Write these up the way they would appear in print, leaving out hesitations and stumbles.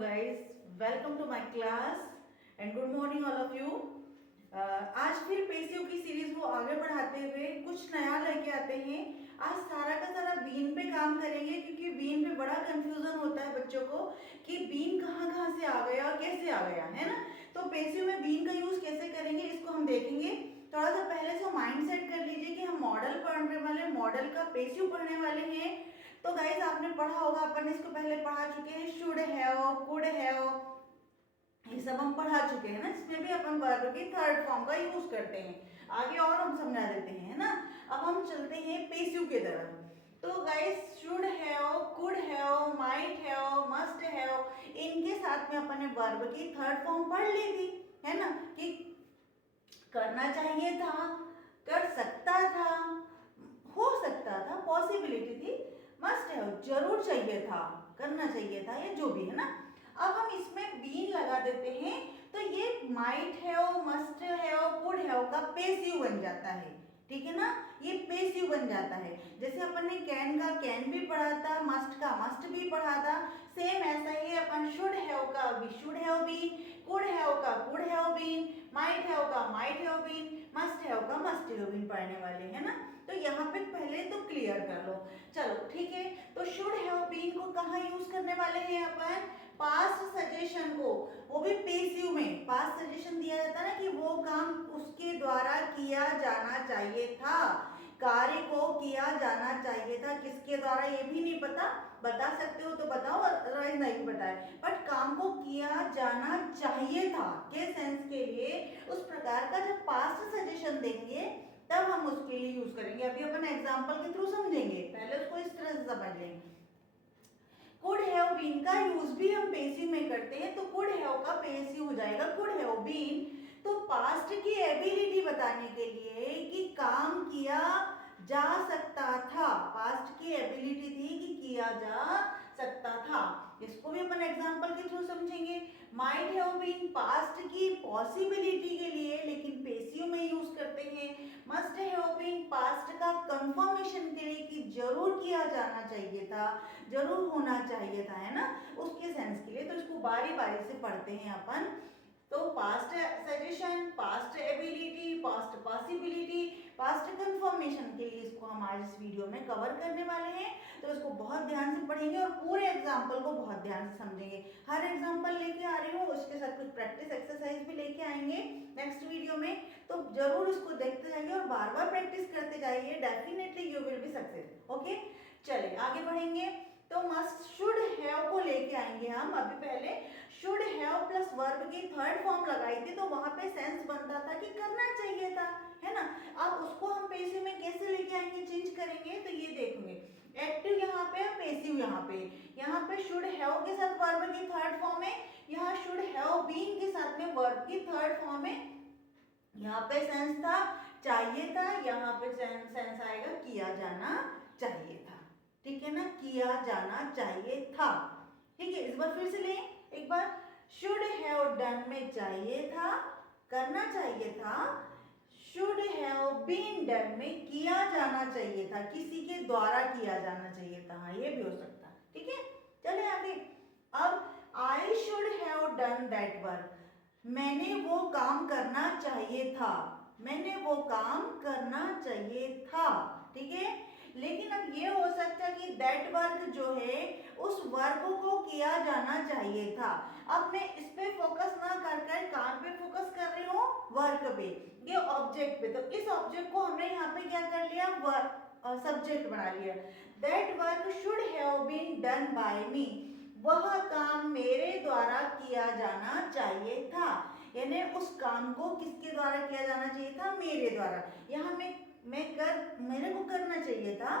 guys, welcome to my class and good morning all of you. आज फिर पेशियों की सीरीज को आगे बढ़ाते हुए कुछ नया लेके आते हैं। आज सारा का सारा बीन पे काम करेंगे क्योंकि बीन पे बड़ा कंफ्यूजन होता है बच्चों को कि बीन कहाँ कहाँ से आ गया, कैसे आ गया, है ना। तो पेशियों में बीन का यूज कैसे करेंगे इसको हम देखेंगे। थोड़ा सा पहले से माइंड सेट कर लीजिए कि हम मॉडल पढ़ने वाले, मॉडल का पेशियों पढ़ने वाले हैं। तो गाइज आपने पढ़ा होगा, अपन इसको पहले पढ़ा चुके हैं, शुड हैव, कुड हैव, ये सब हम पढ़ा चुके हैं ना। इसमें भी अपन वर्ब की थर्ड फॉर्म का यूज करते हैं। आगे और हम समझा देते हैं, है ना। अब हम चलते हैं पेशियों की तरफ। तो guys should have, could have, might have, must have, इनके साथ में अपन ने वर्ब की थर्ड फॉर्म पढ़ ली थी, है ना, कि करना चाहिए था, कर सकता था, हो सकता था, पॉसिबिलिटी थी, मस्ट हैव जरूर चाहिए था, करना चाहिए था, ये जो भी है ना। अब हम इसमें बीन लगा देते हैं तो ये might have, must have, could have का पेसिव बन जाता है, ठीक है ना। ये पेसिव बन जाता है। जैसे अपन ने कैन का कैन भी पढ़ा था, मस्ट का मस्ट भी पढ़ा था, सेम ऐसा ही अपन शुड हैव का भी should have been, could have का could have been, might have का might have been, must have का मस्ट हैव बीन पढ़ने वाले, है ना। तो यहाँ पे पहले तो क्लियर कर लो। चलो ठीक है, तो शुड हैव बीन को कहाँ यूज करने वाले हैं अपन? पास्ट सजेशन को, वो भी पेसिव में। पास्ट सजेशन दिया जाता है ना कि वो काम उसके द्वारा किया जाना चाहिए था, कार्य को किया जाना चाहिए था। किसके द्वारा ये भी नहीं पता, बता सकते हो तो बताओ, अदरवाइज नहीं पता है, बट काम को किया जाना चाहिए था के सेंस के लिए उस प्रकार का जब पास्ट सजेशन देंगे तब हम उसके लिए यूज करेंगे। अभी अपन एग्जांपल के थ्रू समझेंगे, पहले उसको इस तरह से समझ लेंगे। कुड हैव बीन का यूज भी हम पेसिव में करते हैं, तो कुड हैव का पेसिव हो जाएगा कुड हैव बीन। तो पास्ट की एबिलिटी बताने के लिए कि काम किया जा सकता था, पास्ट की एबिलिटी थी कि किया जा सकता था, इसको भी अपन एग्जांपल के थ्रू समझेंगे। माइट हैव बीन पास्ट की पॉसिबिलिटी के लिए लेकिन पेसिव में यूज करते हैं। मस्ट हैव बीन पास्ट का कंफर्मेशन के लिए कि जरूर किया जाना चाहिए था, जरूर होना चाहिए था, है ना, उसके सेंस के लिए। तो इसको बारी बारी से पढ़ते हैं अपन। तो past suggestion, past ability, past possibility, past confirmation के लिए इसको हम आज इस वीडियो में कवर करने वाले हैं। तो इसको बहुत ध्यान से पढ़ेंगे और पूरे एग्जाम्पल को बहुत ध्यान से समझेंगे। हर एग्जाम्पल लेके आ रही हूँ, उसके साथ कुछ प्रैक्टिस एक्सरसाइज भी लेके आएंगे नेक्स्ट वीडियो में। तो जरूर इसको देखते जाइए और बार बार प्रैक्टिस करते जाइए, definitely you will be success. Okay, चलिए आगे बढ़ेंगे। तो मस्ट शुड हैव को लेके आएंगे हम। अभी पहले शुड हैव प्लस वर्ब की थर्ड फॉर्म लगाई थी, तो वहां पे सेंस बनता था कि करना चाहिए था, है ना। अब उसको हम पेसिव में कैसे लेके आएंगे, चेंज करेंगे, तो ये देखेंगे। एक्टिव यहाँ पे, पेसिव यहाँ पे शुड हैव के साथ वर्ब की थर्ड फॉर्म है, यहाँ शुड हैव बीन के साथ में वर्ब की थर्ड फॉर्म है। यहाँ पे सेंस था चाहिए था, यहाँ पे सेंस आएगा किया जाना चाहिए था, ठीक है ना, किया जाना चाहिए था। ठीक है, इस बार फिर से लें एक बार। शुड हैव डन में चाहिए था, करना चाहिए था। शुड हैव बीन डन में किया जाना चाहिए था, किसी के द्वारा किया जाना चाहिए था, हाँ ये भी हो सकता है, ठीक है। चले आगे। अब आई should have done that work, मैंने वो काम करना चाहिए था, मैंने वो काम करना चाहिए था, ठीक है। लेकिन अब ये हो सकता है कि दैट वर्क जो है उस वर्क को किया जाना चाहिए था। अब मैं इस पे फोकस ना कर कर काम पे फोकस कर रही हूँ, वर्क पे, ये ऑब्जेक्ट पे। तो इस ऑब्जेक्ट को हमने यहाँ पे क्या कर लिया, वर्क सब्जेक्ट बना लिया। That work should have been done by me, वह काम मेरे द्वारा किया जाना चाहिए था, यानी उस काम को किसके द्वारा किया जाना चाहिए था, मेरे द्वारा। यहाँ मेरे को करना चाहिए था,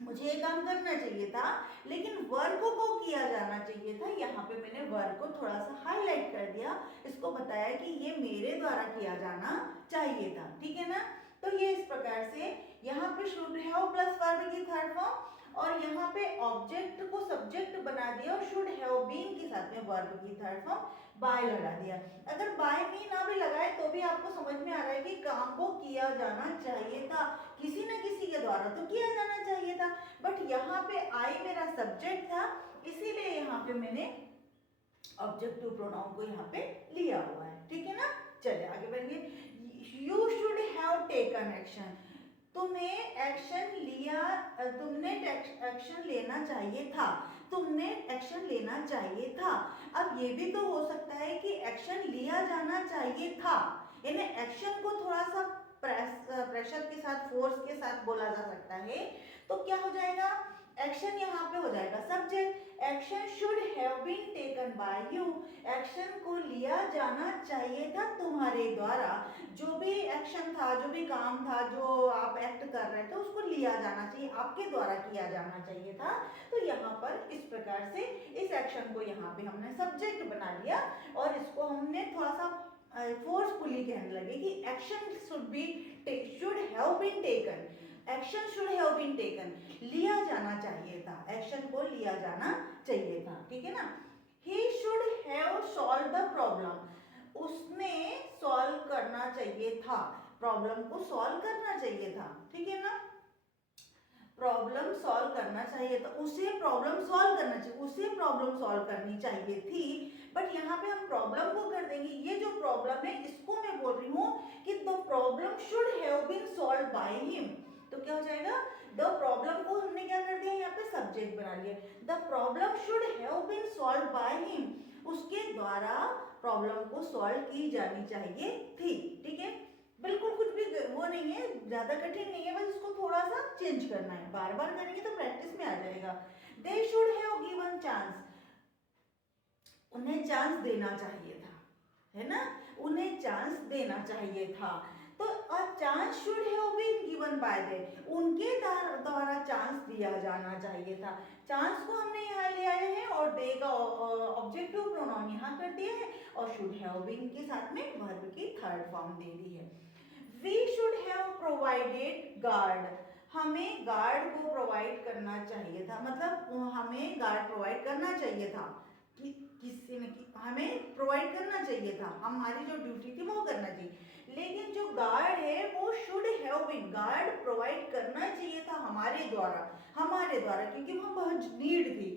मुझे ये काम करना चाहिए था, लेकिन वर्क को किया जाना चाहिए था। यहाँ पे मैंने वर्क को थोड़ा सा हाईलाइट कर दिया, इसको बताया कि ये मेरे द्वारा किया जाना चाहिए था, ठीक है ना। तो ये इस प्रकार से यहाँ पे शुड हैव प्लस वर्ब की थर्ड फॉर्म, और यहाँ पे ऑब्जेक्ट को सब्जेक्ट बना दिया और शुड हैव बीन के साथ में वर्ब की थर्ड फॉर्म बाय लगा दिया। अगर बाय मी ना भी लगाए तो भी आपको समझ में आ रहा है कि काम को किया जाना चाहिए था, किसी न किसी के द्वारा तो किया जाना चाहिए था। बट यहाँ पे आई मेरा सब्जेक्ट था, इसीलिए यहाँ पे मैंने ऑब्जेक्टिव प्रोनाउन को यहाँ पे लिया हुआ है, ठीक है ना। चलिए आगे बढ़िए। You should have taken action, तुम्हें एक्शन लिया, तुमने एक्शन लेना चाहिए था, तुमने एक्शन लेना चाहिए था। अब ये भी तो हो सकता है कि एक्शन लिया जाना चाहिए था, यानी एक्शन को थोड़ा सा प्रेशर के साथ, फोर्स के साथ बोला जा सकता है। तो क्या हो जाएगा, एक्शन यहाँ पे हो जाएगा subject. Action should have been taken by you, action को लिया जाना चाहिए था तुम्हारे द्वारा। जो भी एक्शन था, जो भी काम था, जो आप एक्ट कर रहे थे, उसको लिया जाना चाहिए, आपके द्वारा किया जाना चाहिए था। तो यहाँ पर इस प्रकार से इस एक्शन को यहाँ पे हमने सब्जेक्ट बना लिया और इसको हमने थोड़ा सा फोर्सफुली कहने लगे कि action should have been taken, action should have been taken, लिया जाना चाहिए था, एक्शन को लिया जाना चाहिए था, ठीक है ना। ही should have solve the problem, उसने सॉल्व करना चाहिए था, प्रॉब्लम को सॉल्व करना चाहिए था, ठीक है ना। प्रॉब्लम सॉल्व करना चाहिए था, उसे प्रॉब्लम सॉल्व करना चाहिए, उसे प्रॉब्लम सॉल्व करनी चाहिए थी। बट यहाँ पे हम प्रॉब्लम को कर देंगे, ये जो प्रॉब्लम है इसको मैं बोल रही हूँ कि the problem should have been solve by him. तो क्या हो जाएगा, द प्रॉब्लम को हमने क्या कर दिया, यहाँ पे सब्जेक्ट बना लिया। The problem should have been solve by him, उसके द्वारा प्रॉब्लम को सॉल्व की जानी चाहिए थी, ठीक है। बिल्कुल कुछ भी वो नहीं है, ज्यादा कठिन नहीं है, बस इसको थोड़ा सा चेंज करना है, बार बार करेंगे तो प्रैक्टिस में आ जाएगा। दे शुड हैव गिवन चांस, उन्हें चांस देना चाहिए था, है ना, उन्हें चांस देना चाहिए था। तो a chance should have been given by them, उनके द्वारा चांस दिया जाना चाहिए था। चांस को हमने यहाँ ले आए हैं और दे का ऑब्जेक्टिव प्रोनाउन यहाँ कर दिया है और शुड हैव बीन के साथ में वर्ब की थर्ड फॉर्म दे दी है। We should have provided guard, हमें गार्ड को प्रोवाइड करना चाहिए था, मतलब हमें गार्ड प्रोवाइड करना चाहिए था, कि किसी ने हमें प्रोवाइड करना चाहिए था, हमारी जो ड्यूटी थी वो करना चाहिए। लेकिन जो गार्ड है वो should have been, guard provide करना चाहिए था हमारे द्वारा, क्योंकि वहाँ बहुत नीड थी।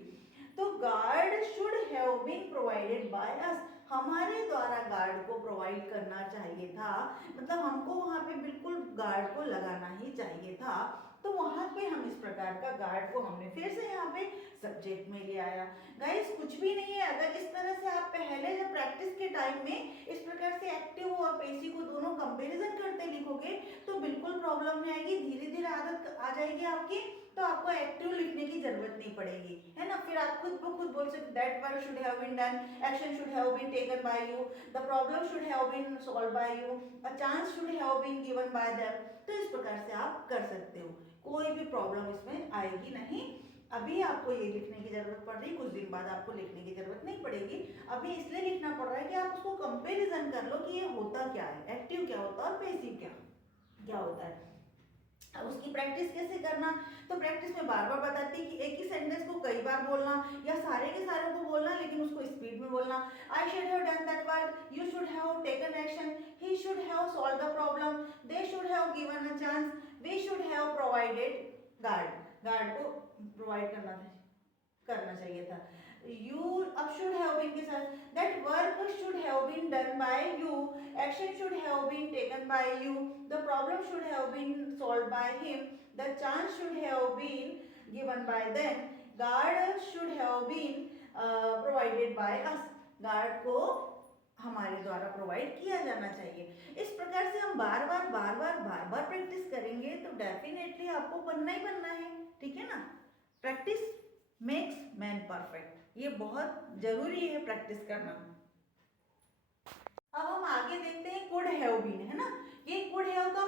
तो guard should have been provided by us, हमारे द्वारा गार्ड को प्रोवाइड करना चाहिए था, मतलब हमको वहाँ पे बिल्कुल गार्ड को लगाना ही चाहिए था। तो वहाँ पे हम इस प्रकार का गार्ड को हमने फिर से यहाँ पे सब्जेक्ट में ले आया। गाइस कुछ भी नहीं है, अगर इस तरह से आप पहले जब प्रैक्टिस के टाइम में इस प्रकार से एक्टिव और पैसिव को दोनों कंपैरिजन करते लिखोगे तो बिल्कुल प्रॉब्लम नहीं आएगी, धीरे धीरे आदत आ जाएगी आपकी, तो आपको एक्टिव लिखने की जरूरत नहीं पड़ेगी, है ना। फिर आप खुद ब खुद बोल सकते that work should have been done, action should have been taken by you, the problem should have been solved by you, a chance should have been given by them. तो इस प्रकार से आप कर सकते हो, कोई भी प्रॉब्लम इसमें आएगी नहीं। अभी आपको ये लिखने की जरूरत पड़ रही है, कुछ दिन बाद आपको लिखने की जरूरत नहीं पड़ेगी। अभी इसलिए लिखना पड़ रहा है कि आप उसको कंपैरिजन कर लो कि ये होता क्या है, एक्टिव क्या होता है और पैसिव क्या होता है। अब उसकी प्रैक्टिस कैसे करना, तो प्रैक्टिस में बार बार बताती है कि एक ही सेंटेंस को कई बार बोलना या सारे के सारे को बोलना, लेकिन उसको स्पीड में बोलना। I should have done that work, you should have taken action, he should have solve the problem, they should have given a chance, we should have provided guard को प्रोवाइड करना चाहिए था। यू अब should have been के साथ that work should have been done by you, action should have been taken by you, the problem should have been solved by him, the chance should have been given by them, guard should have been provided by us, guard को हमारे द्वारा provide किया जाना चाहिए। इस प्रकार से हम बार बार प्रैक्टिस करेंगे तो डेफिनेटली आपको बनना ही बनना है, ठीक है ना। प्रैक्टिस मेक्स मैन परफेक्ट, ये बहुत जरूरी है प्रैक्टिस करना। अब हम आगे देखते हैं कुड हैव बीन, है ना। ये कुड हैव का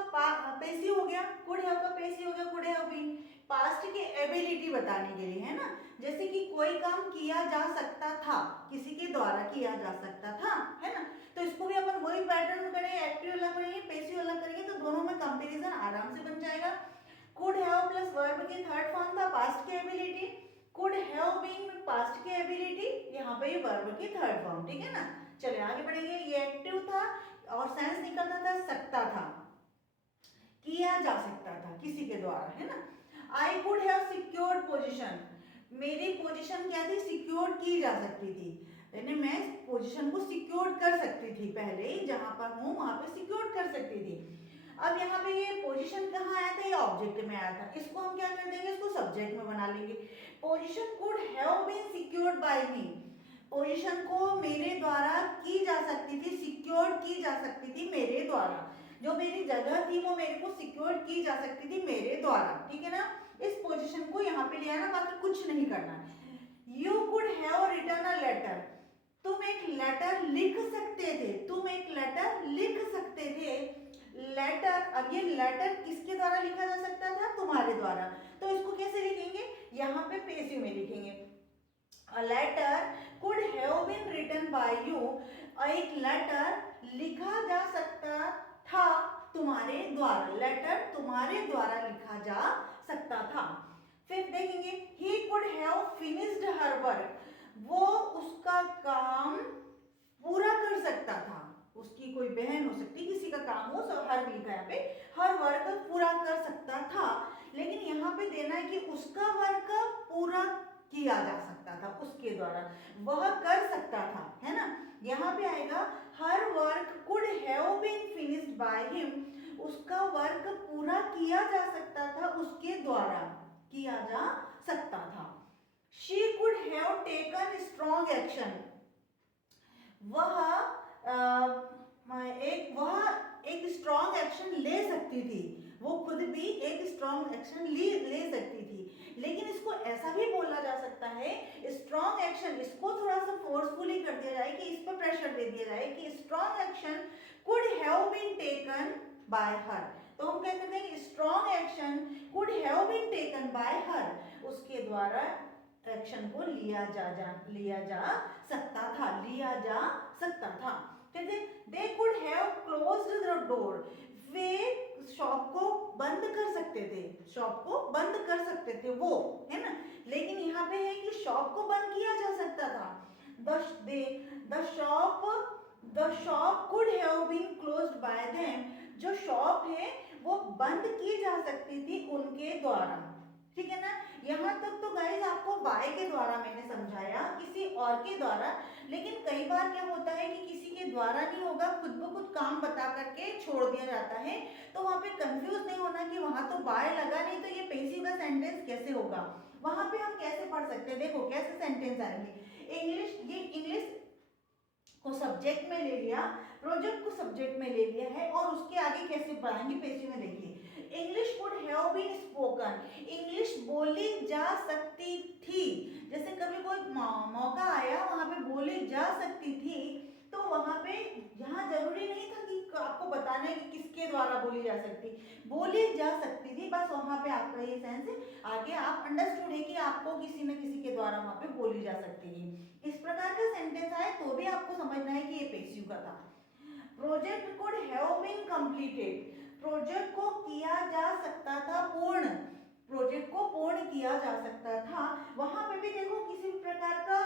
पैसिव हो गया, कुड हैव का पैसिव हो गया, कुड हैव बीन पास्ट की एबिलिटी बताने के लिए, है ना। जैसे कि कोई काम किया जा सकता था, किसी के द्वारा किया जा सकता था, है ना। तो इसको भी अपन वही पैटर्न करेंगे, एक्टिव अलग करेंगे, पैसिव अलग करेंगे, तो दोनों में कंपैरिजन आराम से बन जाएगा। कुड हैव प्लस वर्ब की थर्ड फॉर्म था पास्ट की ability, could have been past की एबिलिटी, यहाँ पे वर्ब की थर्ड फॉर्म, ठीक है ना। चलिए आगे बढ़ेंगे। ये एक्टिव था और सेंस निकलता था सकता था, किया जा सकता था किसी के द्वारा, है ना। I could have secured position, मेरी पोजीशन क्या थी, सिक्योर की जा सकती थी, यानी मैं पोजीशन को सिक्योर कर सकती थी, पहले जहां पर हूँ वहां पे सिक्योर कर सकती थी। अब यहाँ पे ये पोजीशन कहाँ आया था, ये ऑब्जेक्ट में आया था, इसको हम क्या कर देंगे, इसको सब्जेक्ट में बना लेंगे। Position could have been secured by me, position को मेरे द्वारा की जा सकती थी, सिक्योर की जा सकती थी मेरे द्वारा, जो मेरी जगह थी वो मेरे को सिक्योर की जा सकती थी मेरे द्वारा, ठीक है ना। इस पोजीशन को यहाँ पे ले आना, बाकी कुछ नहीं करना। You could have written a letter, तुम एक लेटर लिख सकते थे, तुम एक लेटर लिख सकते थे। लेटर, अब ये लेटर किसके द्वारा लिखा जा सकता था, तुम्हारे द्वारा, तो इसको कैसे लिखेंगे, यहाँ पे पेसिव में लिखेंगे। A letter could have been written by you, एक लेटर लिखा जा सकता था तुम्हारे द्वारा, लेटर तुम्हारे द्वारा लिखा जा सकता था। फिर देखेंगे he could have finished her work, वो उसका काम पूरा कर सकता था, उसकी कोई बहन हो सकती, किसी का काम हो, सब हर लिखा है यहाँ पे, हर वर्क पूरा कर सकता था, लेकिन यहाँ पे देना है कि उसका वर्क पूरा किया जा सकता था उसके द्वारा, वह कर सकता था, है ना। यहाँ पे आएगा her work could have been finished by him, उसका वर्क पूरा किया जा सकता था उसके द्वारा, किया जा सकता था। She could have taken strong action, वह एक स्ट्रॉन्ग एक्शन ले सकती थी, वो खुद भी एक स्ट्रॉन्ग एक्शन ले सकती थी, लेकिन इसको ऐसा भी बोला जा सकता है, स्ट्रॉन्ग एक्शन, इसको थोड़ा सा फोर्सफुली कर दिया जाए कि इस पर प्रेशर दे दिया जाए कि strong action could have been taken by her, तो हम क्या करते हैं, strong action could have been taken by her, उसके द्वारा एक्शन को लिया जा सकता था। कहते they could have closed the door, वे शॉप को बंद कर सकते थे, शॉप को बंद कर सकते थे वो, है ना, लेकिन यहाँ पे है कि शॉप को बंद किया जा सकता था। The shop could have been closed by them, जो शॉप है वो बंद की जा सकती थी उनके द्वारा, ठीक है ना। यहाँ तक तो गाइस आपको बाय के द्वारा मैंने समझाया, किसी और के द्वारा, लेकिन कई बार क्या होता है कि किसी के द्वारा नहीं होगा, खुद ब खुद काम बता करके छोड़ दिया जाता है, तो वहाँ पे कंफ्यूज नहीं होना कि वहाँ तो बाय लगा नहीं तो ये पेसिव का सेंटेंस कैसे होगा। वहाँ पे हम कैसे पढ़ सकते हैं, देखो कैसे सेंटेंस आएंगे। इंग्लिश को सब्जेक्ट में ले लिया, प्रोजेक्ट को सब्जेक्ट में ले लिया है, और उसके आगे कैसे पढ़ाएंगे पेसिव में, देखिए English could have been spoken, English बोली जा सकती थी, जैसे कभी कोई मौका आया वहां पे बोली जा सकती थी, तो वहां पे यहाँ जरूरी नहीं था कि आपको बताना है कि किसके द्वारा बोली जा सकती थी, बस वहां पे आपका ये सेंस आगे आप अंडरस्टूड है कि आपको किसी न किसी के द्वारा वहां पे बोली जा सकती है। इस प्रकार का सेंटेंस आए तो भी आपको समझना है कि ये पेसिव का था। Project could have been completed, project को किया जा सकता था पूर्ण, प्रोजेक्ट को पूर्ण किया जा सकता था, वहां पे भी देखो किसी प्रकार का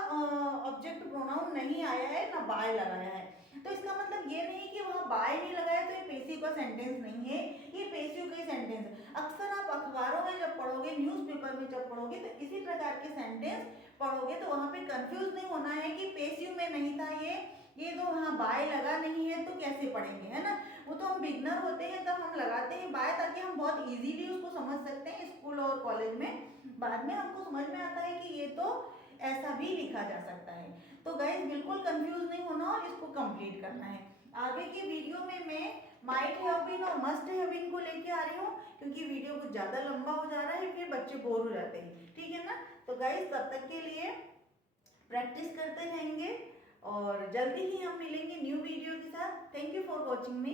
ऑब्जेक्ट प्रोनाउन नहीं आया है, ना बाय लगाया है, तो इसका मतलब ये नहीं कि वहां बाय नहीं लगाया तो ये पेसिव का सेंटेंस नहीं है, ये पेसिव का ही सेंटेंस है। अक्सर आप अखबारों में जब पढ़ोगे, न्यूज़पेपर में जब पढ़ोगे, तो इसी प्रकार के सेंटेंस पढ़ोगे, तो वहां पे कंफ्यूज नहीं होना है कि पेसिव में नहीं था ये तो वहाँ बाय लगा नहीं है तो कैसे पढ़ेंगे, है ना। वो तो हम बिगनर होते हैं तब हम लगाते हैं बाय, ताकि हम बहुत इजीली उसको समझ सकते हैं स्कूल और कॉलेज में, बाद में हमको समझ में आता है कि ये तो ऐसा भी लिखा जा सकता है। तो गाइस बिल्कुल कंफ्यूज नहीं होना और इसको कंप्लीट करना है। आगे की वीडियो में मैं माइट हैव बीन और मस्ट हैव बीन को लेके आ रही हूँ, क्योंकि वीडियो कुछ ज़्यादा लंबा हो जा रहा है, फिर बच्चे बोर हो जाते हैं, ठीक है ना। तो गाइस तब तक के लिए प्रैक्टिस करते रहेंगे और जल्दी ही हम मिलेंगे न्यू वीडियो के साथ। Thank you for watching me.